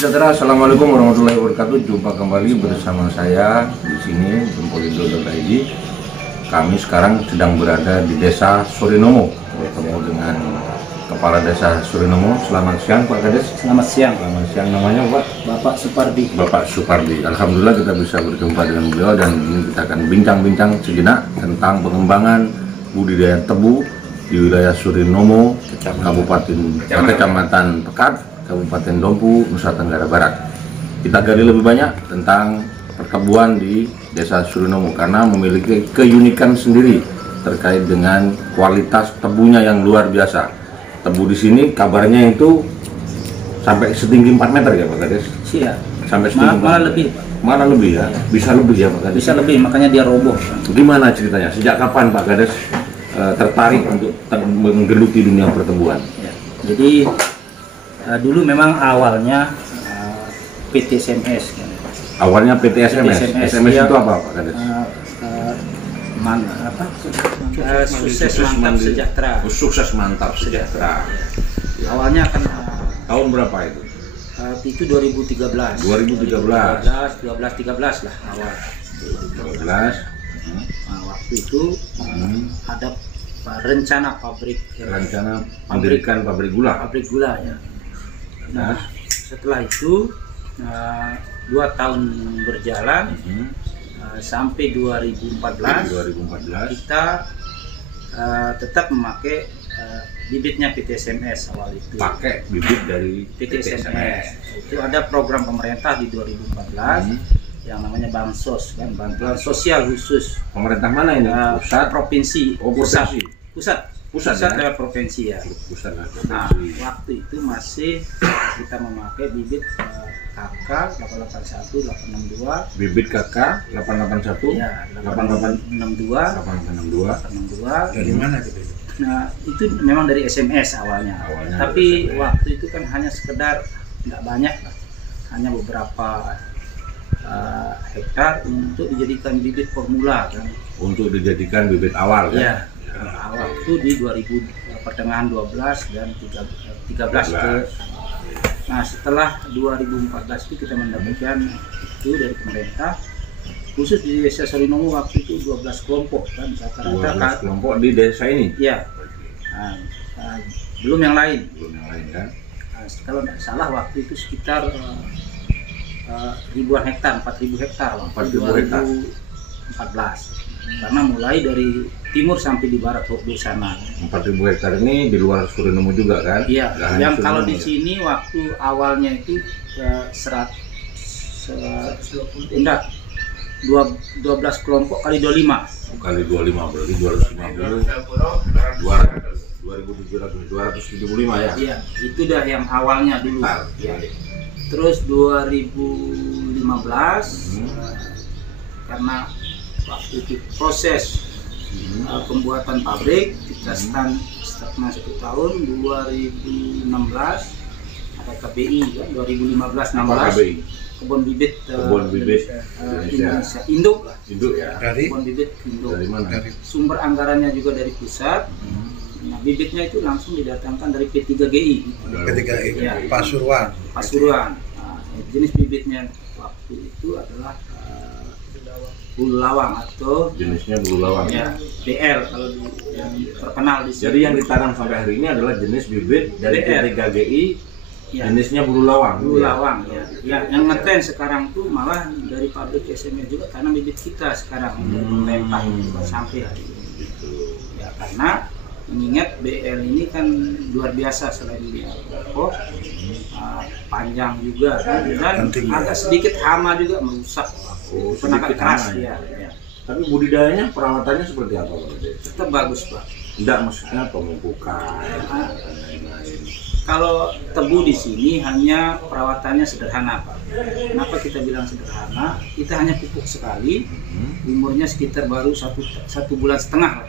Saudara, assalamualaikum warahmatullahi wabarakatuh. Jumpa kembali bersama saya di sini Jumpolindo.id. Kami sekarang sedang berada di Desa Surinomo, bertemu dengan Kepala Desa Surinomo. Selamat siang, Pak Kades. Selamat siang. Selamat siang, namanya Pak? Bapak Supardi. Bapak Supardi. Alhamdulillah kita bisa berjumpa dengan beliau dan ini kita akan bincang-bincang sejenak tentang pengembangan budidaya tebu di wilayah Surinomo, Kecamatan Pekat, Kabupaten Dompu, Nusa Tenggara Barat. Kita gali lebih banyak tentang perkebunan di Desa Surinomo karena memiliki keunikan sendiri terkait dengan kualitas tebunya yang luar biasa. Tebu di sini kabarnya itu sampai setinggi 4 meter ya Pak Kades? Iya. Sampai setinggi malah lebih, Pak. Malah lebih ya? Bisa lebih ya Pak Kades? Bisa lebih, makanya dia roboh. Gimana ceritanya? Sejak kapan Pak Kades tertarik untuk menggeluti dunia pertebuan? Ya. Jadi dulu memang awalnya PT SMS kan. Awalnya PT SMS. SMS ya, itu apa Pak Kades? Sukses Mantap Sejahtera. Sukses Mantap Sejahtera. Awalnya kan Tahun berapa itu? itu 2013. 2013. 13 lah awal. 2013. Nah, waktu itu ada rencana mendirikan pabrik gula. Pabrik gula ya. Nah, setelah itu 2 tahun berjalan sampai 2014 kita tetap memakai bibitnya PT SMS awal itu. Pakai bibit dari PT SMS. Itu ada program pemerintah di 2014 yang namanya Bansos kan, bantuan sosial khusus. Pemerintah mana ini? Pusat, provinsi. Oh, pusat ya? Lewat provinsi ya. Pusat. Nah, waktu itu masih kita memakai bibit KK 881 862. Bibit KK 881 Ya, 862. Dari mana gitu? Nah, itu memang dari SMS awalnya tapi dari SMS. Waktu itu kan hanya sekedar nggak banyak lah, hanya beberapa hektar untuk dijadikan bibit formula kan. Untuk dijadikan bibit awal kan? Ya, awal itu di 2000 pertengahan 12 dan 13 ke. Nah, setelah 2014 itu kita mendapatkan itu dari pemerintah khusus di Desa Surinomo waktu itu 12 kelompok kan, rata-rata 12 kelompok di desa ini. Iya. Belum yang lain kan. Kalau tidak salah waktu itu sekitar ribuan hektar, 4.000 hektar waktu 2014. Karena mulai dari timur sampai di barat di sana. 4.000 hektar ini di luar Surinomo juga kan? Iya. Yang kalau di sini waktu awalnya itu 12 kelompok kali 25. Kali 25 berarti 275 ya? Iya, itu dah yang awalnya dulu. Ya. Terus 2015 karena waktu itu proses pembuatan pabrik kita stagnan 1 tahun. 2016 ada KBI kan, 2015-16 kebun bibit Indonesia induk ya. Kebun bibit induk. Dari mana? Sumber anggarannya juga dari pusat. Nah, bibitnya itu langsung didatangkan dari P3GI. Ya, Pasuruan. Nah, jenis bibitnya waktu itu adalah bulu lawang atau jenisnya bulu lawang ya, BL kalau yang terkenal di sini. Jadi yang ditanam sampai hari ini adalah jenis bibit dari P3GI. Ya. Jenisnya bulu lawang. Lawang ya. Yang ngetren sekarang tuh malah dari pabrik SMS juga tanam bibit kita sekarang dari pemerintah sampai hari ini. Ya, karena mengingat BL ini kan luar biasa selain dia kokoh, panjang juga kan, dan agak sedikit hama juga merusak. Sedikit keras ya. Tapi budidayanya, perawatannya seperti apa Pak? Tetap bagus Pak. Tidak, maksudnya pemupukan dan lain-lain. Kalau tebu di sini hanya perawatannya sederhana Pak. Kenapa kita bilang sederhana? Kita hanya pupuk sekali, umurnya sekitar baru 1 bulan setengah.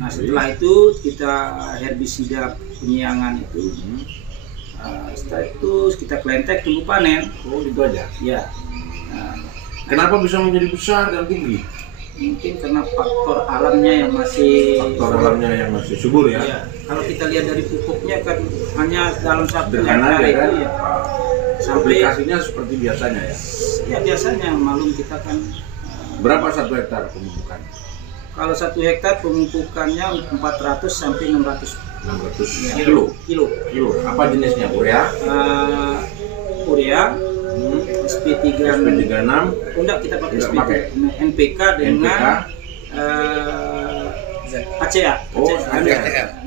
Nah, setelah itu kita herbisida penyiangan itu. Setelah itu kita klentek tunggu panen. Oh, itu aja? Ya. Kenapa bisa menjadi besar dan tinggi? Mungkin karena faktor alamnya yang masih subur ya. Kalau kita lihat dari pupuknya kan hanya dalam 1 hektar itu ya sampai aplikasinya seperti biasanya ya. ya biasanya malum kita kan Berapa 1 hektar pemupukan? kalau 1 hektar pemupukannya 400 sampai 600 600 ya, kilo. kilo. Apa jenisnya? Urea? Urea, SP36. Enggak, kita pakai Tidak SP pakai. NPK dengan ACA. Oh, ZA.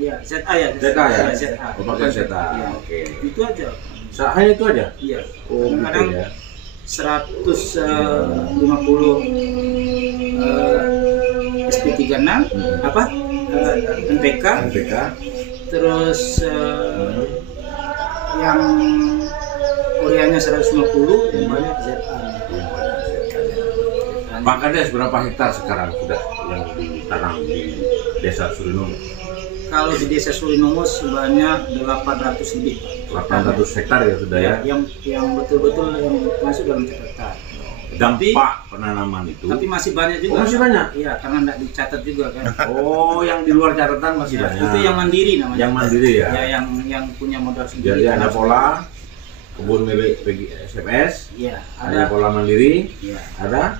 Iya, ZA ya. ZA ya? ZA. Oh, pakai ZA. Iya. Oke. Itu aja. Hanya itu aja? Iya. Oh, gitu Kadang ya. 150 SP36 apa? NPK. NPK. Terus yang ureanya 150 yang banyak ZA. Pak Kades, berapa hektar sekarang sudah yang ditanam di Desa Surinomo? Kalau di Desa Surinomo sebanyak 800 lebih. 800 hektar ya sudah ya. Yang betul-betul yang masuk dalam catatan. Dampak penanaman itu. Tapi masih banyak juga. Oh, masih banyak? Iya, karena tidak dicatat juga kan. Oh, yang di luar catatan masih Ya, banyak. itu yang mandiri namanya. Yang mandiri ya. Ya, yang punya modal sendiri. Jadi ada pola kebun milik PGSMS, Iya, ada pola mandiri, Iya. ada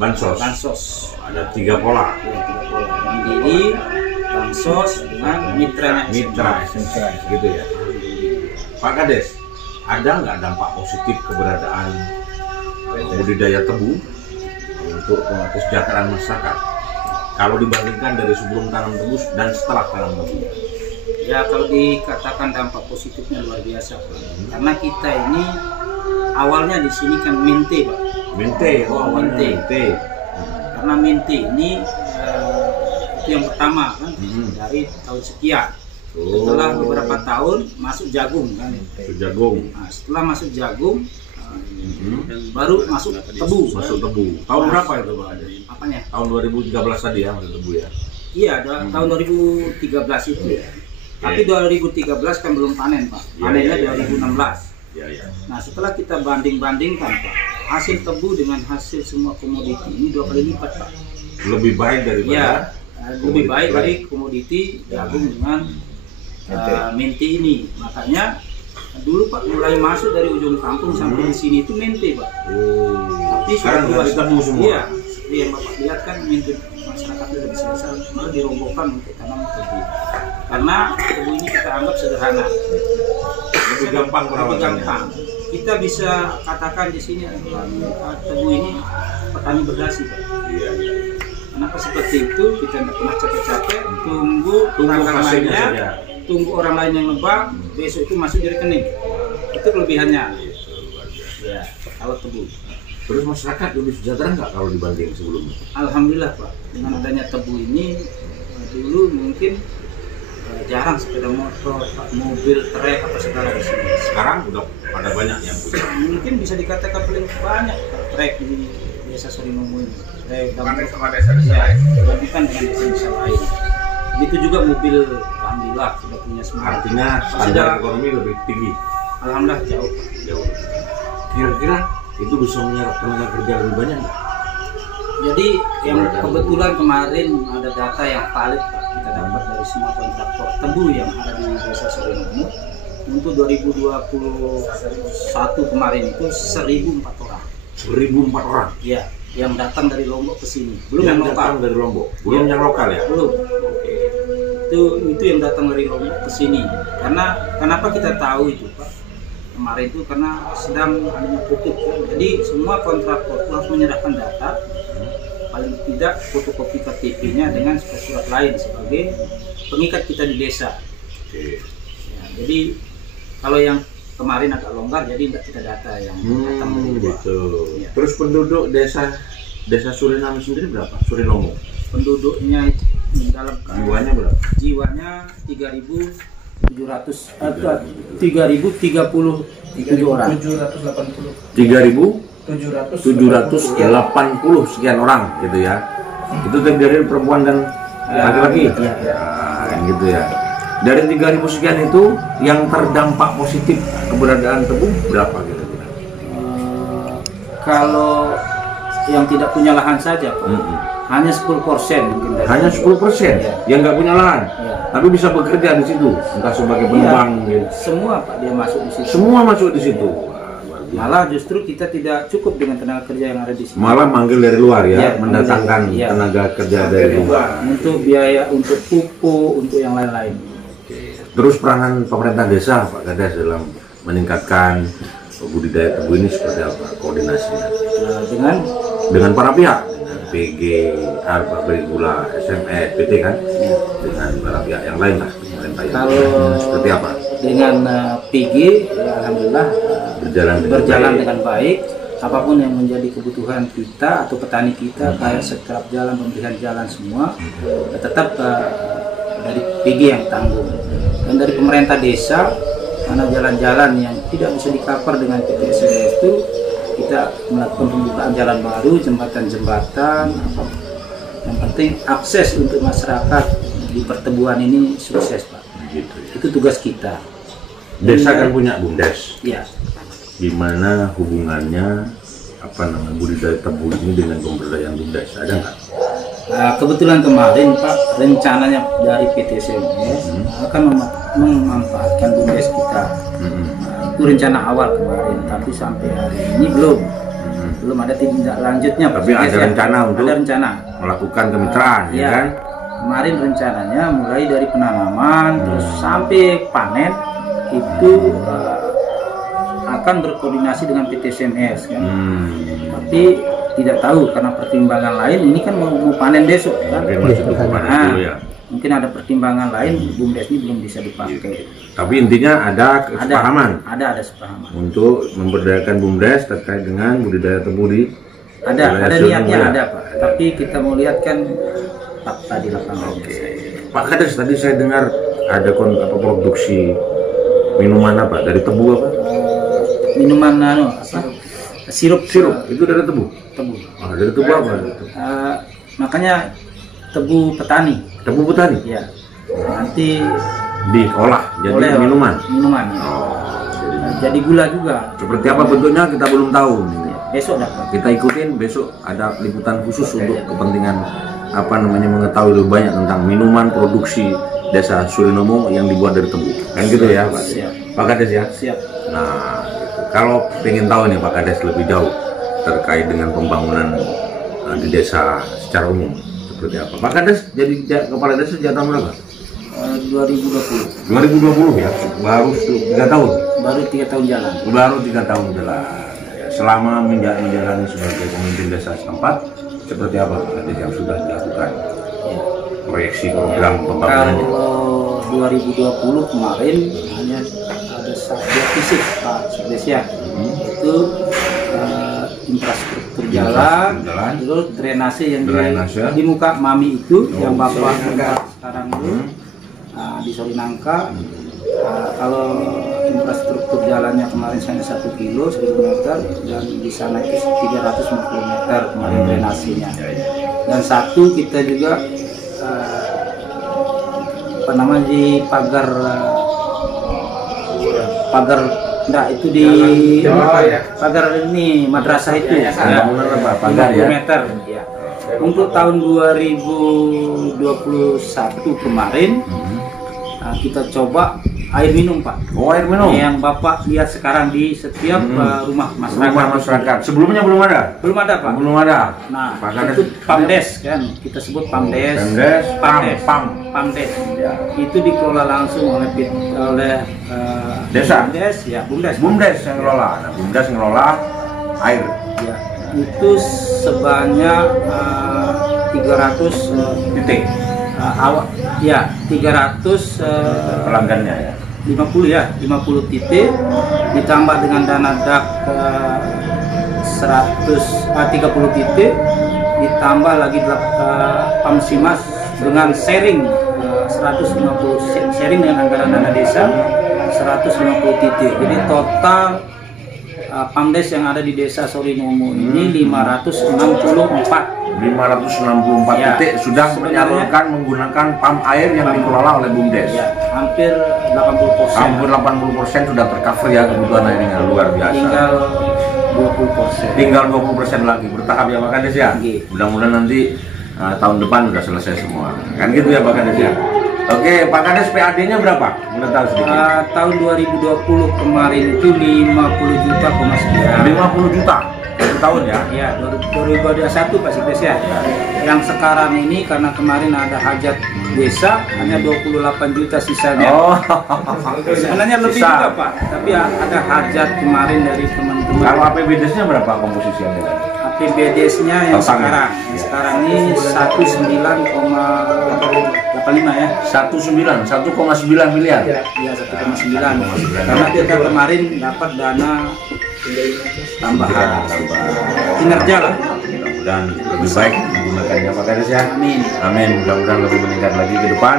bansos. Bansos. Ada 3 pola. Ya, 3 pola. Mandiri, bansos dengan mitranya. Mitra SMK gitu ya. Pak Kades, ada nggak dampak positif keberadaan budidaya tebu untuk kesejahteraan masyarakat kalau dibandingkan dari sebelum tanam tebu dan setelah tanam tebu? Ya, kalau dikatakan dampak positifnya luar biasa, Pak. Karena kita ini awalnya di sini kan mente, Pak. Mente, awalnya Mente. mente. Karena mente ini itu yang pertama kan dari tahun sekian. Setelah beberapa tahun masuk jagung kan. Jagung. Nah, setelah masuk jagung baru masuk tebu. Masuk tebu. Tahun berapa itu Pak Kades? Apanya? Tahun 2013 tadi ya masuk tebu ya. Iya, tahun 2013 itu. Tapi 2013 kan belum panen, Pak. Panennya 2016. Ya, ya. Nah, setelah kita banding-bandingkan, Pak, hasil tebu dengan hasil semua komoditi ini 2 kali lipat, Pak. Lebih baik daripada Ya, lebih baik komoditi dari komoditi jagung dengan mente ini. Makanya dulu Pak mulai masuk dari ujung kampung sampai di sini itu mente, Pak. Oh. Tapi Sekarang sudah dari tebu semua. Iya, seperti yang Bapak lihat kan mente masyarakat sudah besar, malah dirobohkan untuk tanam tebu. Karena tebu ini kita anggap sederhana. Lebih gampang Lebih perawatannya. gampang. Kita bisa katakan di sini tebu ini petani berdasi, Pak. Iya. Kenapa seperti itu? Kita tidak pernah capek-capek, tunggu Tunggu orang hasilnya lainnya, saja. tunggu orang lain yang nebang, besok itu masuk di rekening. Itu kelebihannya. Ya, kalau tebu. Terus masyarakat lebih sejahtera nggak kalau dibanding sebelumnya? Alhamdulillah, Pak. Dengan adanya tebu ini, dulu mungkin jarang sepeda motor, mobil, trek apa segala di sini. Sekarang udah pada banyak yang punya. Mungkin bisa dikatakan paling banyak trek di Desa Surinomo ini. Sama desa-desa Ya, lain. dibandingkan dengan desa-desa lain. Begitu juga mobil, alhamdulillah sudah punya semua. Artinya standar Sudah, ekonomi lebih tinggi. alhamdulillah jauh. Jauh. Kira-kira itu bisa menyerap tenaga kerja lebih banyak nggak? Jadi yang kebetulan kemarin ada data yang valid, Pak, kita dapat dari semua kontraktor tebu yang ada di Desa Surinomo untuk 2021 kemarin itu 1.004 orang. 1.004 orang. Ya, yang datang dari Lombok ke sini. Belum Yang yang lokal. datang dari Lombok. Belum yang lokal ya? Belum. Itu yang datang dari Lombok ke sini. Karena kenapa kita tahu itu, Pak? Kemarin itu karena sedang adanya tutup kan. Jadi semua kontraktor itu harus menyerahkan data, paling tidak fotokopi KTP-nya dengan surat lain sebagai pengikat kita di desa. Oke. Ya, jadi kalau yang kemarin agak longgar, jadi tidak kita data yang datang dari luar. Gitu. Ya. Terus penduduk desa Surinomo sendiri berapa? Surinomo. Penduduknya itu dalam Jiwanya berapa? jiwanya 3.037 orang. 3.780 sekian orang gitu ya. Itu terdiri dari perempuan dan laki-laki. Kan gitu ya. Dari 3.000 sekian itu yang terdampak positif keberadaan tebu berapa kira-kira? Kalau yang tidak punya lahan saja, Pak, hanya 10% mungkin. Hanya 10% yang nggak punya lahan, tapi bisa bekerja di situ, entah sebagai pengembang. Gitu. Semua, Pak, dia masuk di situ. Semua masuk di situ. Wah, luar Malah justru kita tidak cukup dengan tenaga kerja yang ada di sini. Malah manggil dari luar ya, Ya, mendatangkan ya. tenaga kerja dari luar. Untuk biaya, untuk pupuk, untuk yang lain-lain. Terus peranan pemerintah desa Pak Kades dalam meningkatkan budidaya tebu ini seperti apa koordinasinya? Dengan Dengan para pihak, dengan PG, pabrik gula, SMS, PT kan, dengan para pihak yang lain lah, pemerintah yang Kalau- seperti apa? dengan PG, ya alhamdulillah berjalan dengan baik. Apapun yang menjadi kebutuhan kita atau petani kita, kayak sekerap jalan, pemberian jalan semua, tetap dari PG yang tanggung. Dan dari pemerintah desa, mana jalan-jalan yang tidak bisa di-cover dengan PT SMS itu, kita melakukan pembukaan jalan baru, jembatan-jembatan. Yang penting akses untuk masyarakat di pertebuan ini sukses, Pak. Gitu ya. Itu tugas kita. Desa kan punya BUMDes, Ya, gimana hubungannya budidaya tebu ini dengan pemberdayaan BUMDes, ada nggak? kebetulan kemarin Pak, rencananya dari PT SMS akan memanfaatkan BUMDes kita. Itu rencana awal kemarin, tapi sampai hari ini belum ada tindak lanjutnya. Pak. Tapi ada Ya, rencana untuk ada rencana melakukan kemitraan, ya kan? Kemarin rencananya mulai dari penanaman terus sampai panen itu akan berkoordinasi dengan PT SMS kan. Tapi tidak tahu karena pertimbangan lain, ini kan mau panen besok kan. Mungkin masih tunggu panen Nah, dulu ya. mungkin ada pertimbangan lain, BUMDes ini belum bisa dipakai. Tapi intinya ada kesepahaman Ada sepahaman. untuk memberdayakan BUMDes terkait dengan budidaya tebu di wilayah Ada Suriname, niatnya ya? ada Pak. Tapi kita mau lihat kan fakta di lapangan. Pak Kades, tadi saya dengar ada produksi minuman apa dari tebu apa? Minuman sirup Itu dari tebu. tebu. Ah, dari tebu apa? Makanya tebu petani. Tebu petani Ya. Nanti diolah jadi oleh minuman. ya. Jadi gula juga. Seperti apa bentuknya kita belum tahu. Besok dapat. Kita ikutin besok ada liputan khusus untuk kepentingan mengetahui lebih banyak tentang minuman produksi desa Suriname yang dibuat dari tebu. Kan gitu ya, Pak. Siap. Pak Kades ya. Siap. Nah, gitu. Kalau pengen tahu nih Pak Kades lebih jauh terkait dengan pembangunan di desa secara umum seperti apa. Pak Kades jadi kepala desa sejak tahun berapa? 2020. 2020 ya, baru 3 tahun. Baru 3 tahun jalan. Baru 3 tahun jalan. Ya, selama menjalani sebagai pemimpin desa setempat, seperti apa Pak Kades yang sudah dilakukan? Ya. Proyeksi program pembangunannya. Kalau 2020 kemarin hanya ada satu fisik Pak Sudesya, itu infrastruktur jalan, terus drainase yang di muka Mami itu, yang Bapak sekarang itu di Sorinangka. Kalau infrastruktur jalannya kemarin hanya 1 kilo 1000 meter, dan di sana itu 350 meter kemarin drainasenya. Dan satu kita juga di pagar enggak itu di pagar ini madrasah itu ya, 50 meter ya. Untuk tahun 2021 kemarin kita coba air minum Pak. Oh, air minum yang Bapak lihat sekarang di setiap rumah masyarakat. Sebelumnya belum ada? Belum ada Pak. Belum ada. Nah, Pak Kades, itu PAMDes kan, kita sebut PAMDes. PAMDes. Ya. Itu dikelola langsung oleh Desa? BUMDes, ya BUMDes. BUMDes yang ngelola. Nah, BUMDes ngelola air. Ya, itu sebanyak 300 Titik. awak. Ya, 300 Pelanggannya ya. 50 titik ditambah dengan dana DAK 30 titik, ditambah lagi PAMSIMAS dengan sharing 150 sharing dengan anggaran dana desa 150 titik. Jadi total PAMDes yang ada di desa Soriname ini 564 564 titik sudah menyalurkan menggunakan pam air yang dikelola oleh BUMDes. Ya, hampir 80%. Hampir 80% sudah tercover ya kebutuhan airnya, luar biasa. Tinggal 20%. Tinggal 20% lagi, bertahap ya Pak Kades ya. Iya. Mudah-mudahan nanti tahun depan sudah selesai semua. Kan gitu ya Pak Kades ya. Oke, Pak Kades PAD-nya berapa? Boleh tahu sedikit? Tahun 2020 kemarin itu 50 juta, 50 juta per tahun ya? Ya, 2021 Pak Sikdes ya. Yang sekarang ini karena kemarin ada hajat desa hanya 28 juta sisanya. Oh, Sebenarnya lebih sisa. juga Pak, tapi ada hajat kemarin dari teman-teman. Kalau APBD-nya berapa komposisinya? APBD-nya yang Totalnya? sekarang ini 19,85 ya. 1,9 miliar. Iya 1,9. Karena kita kemarin dapat dana tambahan kinerja lah. Mudah-mudahan lebih baik menggunakannya Pak Kades ya. Amin. Amin. Mudah-mudahan lebih meningkat lagi ke depan.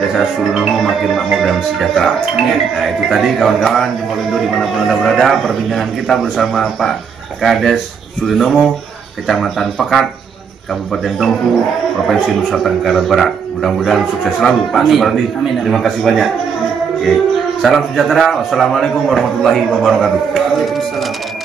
Desa Surunomo makin makmur dan sejahtera. Amin. Nah itu tadi kawan-kawan di Molindo dimanapun Anda berada, perbincangan kita bersama Pak Kades Surunomo, Kecamatan Pekat, Kabupaten Dompu, Provinsi Nusa Tenggara Barat. Mudah-mudahan sukses selalu Pak Amin. Supardi. Amin. Terima kasih banyak. Oke. Salam sejahtera. Wassalamualaikum warahmatullahi wabarakatuh. Waalaikumsalam.